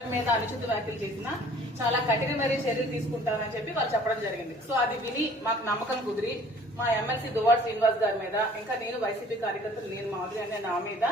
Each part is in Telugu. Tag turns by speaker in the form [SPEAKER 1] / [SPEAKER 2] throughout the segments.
[SPEAKER 1] మీద అనుచిత వ్యాఖ్యలు చేసిన చాలా కఠినమైన చర్యలు తీసుకుంటారని చెప్పి వాళ్ళు చెప్పడం జరిగింది. సో అది విని మాకు నమ్మకం కుదిరి మా ఎమ్మెల్సీ దువాడ్ శ్రీనివాస్ గారి మీద ఇంకా నేను వైసీపీ కార్యకర్తలు నేను మాధురి అనే నా మీద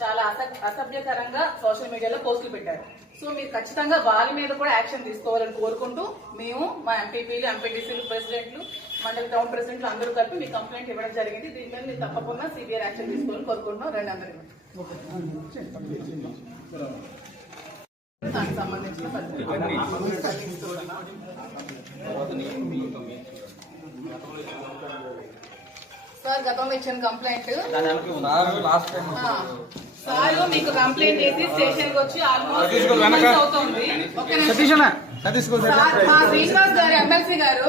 [SPEAKER 1] చాలా అసభ్య అసభ్యకరంగా సోషల్ మీడియాలో పోస్టులు పెట్టారు. సో మీరు ఖచ్చితంగా వాళ్ళ మీద కూడా యాక్షన్ తీసుకోవాలని కోరుకుంటూ మేము మా ఎంపీపీలు ఎంపీటీసీలు ప్రెసిడెంట్లు మండలి టౌన్ ప్రెసిడెంట్లు అందరూ కలిపి మీ కంప్లైంట్ ఇవ్వడం జరిగింది. దీని మీద మీరు తప్పకుండా సివియర్ యాక్షన్ తీసుకోవాలని కోరుకుంటున్నాం. రెండు అందరూ దానికి సంబంధించిన. సార్ గతంలో ఇచ్చిన కంప్లైంట్. సార్ మీకు కంప్లైంట్ చేసి స్టేషన్కి వచ్చి ఆల్మోస్ట్ అవుతుంది.
[SPEAKER 2] సతీష్
[SPEAKER 1] గారు ఎమ్మెల్సీ గారు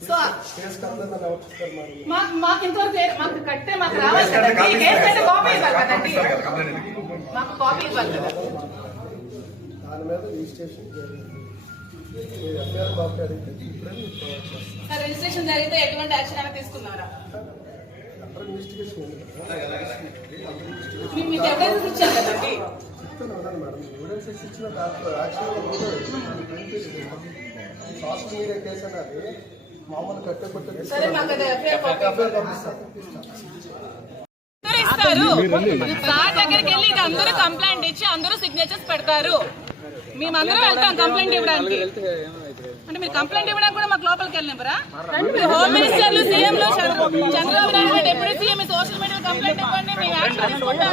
[SPEAKER 1] సో మాకు మాకు ఇంతవరకు మాకు కట్టే మాకు రావాలి కదండి. కేసు కాపీ ఇవ్వాలి కదండి. మాకు కాపీ ఇవ్వాలి కదా.
[SPEAKER 3] దాని మీద రిజిస్ట్రేషన్
[SPEAKER 1] జరిగితే ఎటువంటి యాక్షన్ అయినా తీసుకున్నారా మీకు ఎవిడెన్స్ ఇచ్చాం కదండి.
[SPEAKER 3] సోషల్ మీడియా కేసు అనేది మామూలు కట్టే కొట్టే
[SPEAKER 1] సరే మాకు ఇస్తారు. సార్ దగ్గరికి వెళ్ళి ఇది అందరూ కంప్లైంట్ ఇచ్చి అందరూ సిగ్నేచర్స్ పెడతారు. మేమందరం వెళ్తాం కంప్లైంట్ ఇవ్వడానికి. అంటే మీరు కంప్లైంట్ ఇవ్వడానికి కూడా మాకు లోపలికి వెళ్ళినవరా హోమ్ మినిస్టర్లు సీఎంలు చంద్రబాబు నాయుడు గారు ఎప్పుడు సీఎం సోషల్ మీడియా కంప్లైంట్ ఇవ్వండి మేము యాక్షన్ తీసుకుంటాం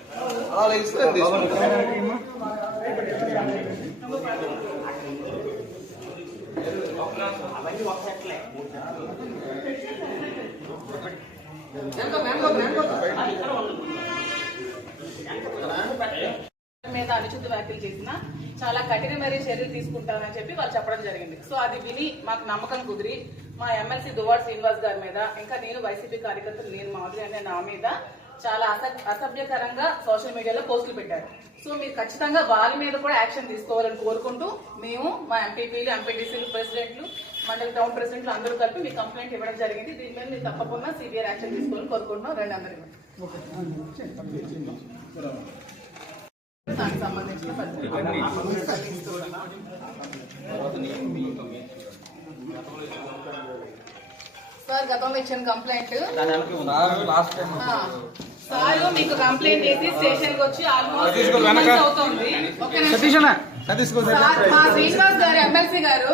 [SPEAKER 4] అలా
[SPEAKER 1] మీద అనుచిత వ్యాఖ్యలు చేసిన చాలా కఠినమైన చర్యలు తీసుకుంటామని చెప్పి వాళ్ళు చెప్పడం జరిగింది. సో అది విని మాకు నమ్మకం కుదిరి మా ఎమ్మెల్సీ దువాడ్ శ్రీనివాస్ గారి మీద ఇంకా నేను వైసీపీ కార్యకర్తలు నేను మాధురి అనే నా మీద చాలా అసభ్య అసభ్యకరంగా సోషల్ మీడియాలో పోస్టులు పెట్టారు. సో మీరు ఖచ్చితంగా వాళ్ళ మీద కూడా యాక్షన్ తీసుకోవాలని కోరుకుంటూ మేము మా ఎంపీపీలు ఎంపీటీసీలు ప్రెసిడెంట్లు మండలి టౌన్ ప్రెసిడెంట్లు అందరూ కలిపి మీ కంప్లైంట్ ఇవ్వడం జరిగింది. దీని మీద మీరు తప్పకుండా సివియర్ యాక్షన్ తీసుకోవాలని కోరుకుంటున్నాం. రెండు అందరికీ దానికి సంబంధించిన. సార్ గతంలో ఇచ్చిన కంప్లైంట్
[SPEAKER 2] లాస్ట్ టైం
[SPEAKER 1] ఆ, సార్ మీకు కంప్లైంట్ చేసి స్టేషన్కి వచ్చి ఆల్మోస్ట్ అవుతుంది. శ్రీనివాస్ గారు ఎమ్మెల్సీ గారు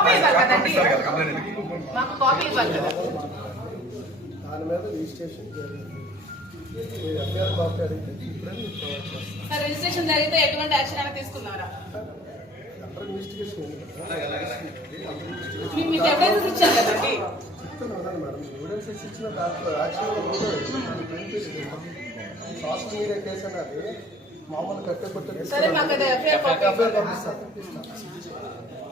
[SPEAKER 1] కాపీ ఇవ్వాలి కదండి. మాకు కాపీ ఇవ్వాలి కదా.
[SPEAKER 3] దాని మీద రిజిస్ట్రేషన్
[SPEAKER 1] సార్ రిజిస్ట్రేషన్ జరిగితే ఎటువంటి యాక్షన్ అయినా తీసుకున్నారా? మీకు ఎవిడెన్స్ ఇచ్చాం కదండి
[SPEAKER 3] సోషల్ మీడియా కేసు అనేది మామూలు కట్టే కొట్టే
[SPEAKER 1] సరే మాకు
[SPEAKER 3] ఎఫ్ఐఆర్ పంపిస్తాను